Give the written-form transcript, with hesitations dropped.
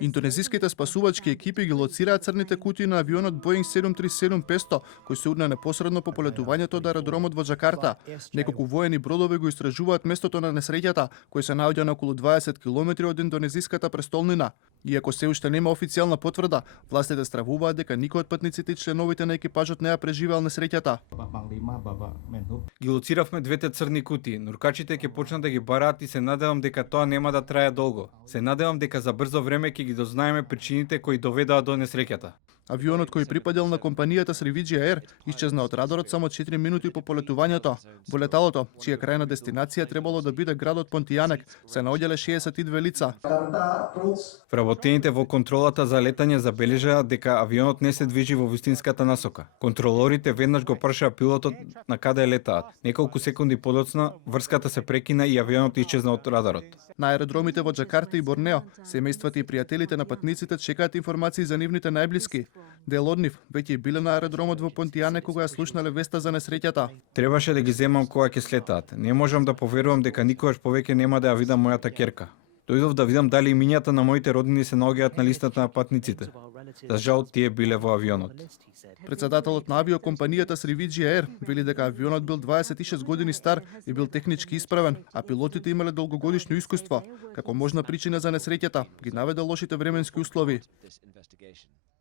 Индонезиските спасувачки екипи ги лоцираа црните кутии на авионот Boeing 737-500, кој се урна непосредно по полетувањето од аеродромот во Джакарта. Неколку воени бродови го истражуваат местото на несреќата, кој се наоѓа на околу 20 километри од индонезиската престолнина. Иако се уште нема официјална потврда, властите стравуваат дека никој од патниците и членовите на екипажот не ја преживеал несреќата. Ги лоциравме двете црни кутии, нуркачите ќе почнат да ги бараат и се надевам дека тоа нема да трае долго. Се надевам дека за брзо време ќе ги дознаеме причините кои доведаа до несреќата. Авионот кој припадел на компанијата Sriwijaya Air исчезна од радарот само 4 минути по полетувањето. Во леталото, чија крајна дестинација требало да биде градот Понтијанек, се наоѓале 62 лица. Вработените во контролата за летање забележаа дека авионот не се движи во вистинската насока. Контролорите веднаш го прашаа пилотот на каде летаат. Неколку секунди подоцна врската се прекина и авионот исчезна од радарот. На аеродромите во Джакарта и Борнео, семејствата и пријателите на патниците чекаат информации за нивните најблиски. Дел од нив веќе биле на аеродромот во Понтијанек кога ја слушнале веста за несреќата. Требаше да ги земам кога ќе слетаат. Не можам да поверувам дека никогаш повеќе нема да ја видам мојата ќерка. Дојдов да видам дали имињата на моите роднини се наоѓаат на листата на патниците. За жал, тие биле во авионот. Председателот на авиокомпанијата Sriwijaya Air вели дека авионот бил 26 години стар и бил технички исправен, а пилотите имале долгогодишно искуство. Како можна причина за несреќата ги наведе лошите временски услови.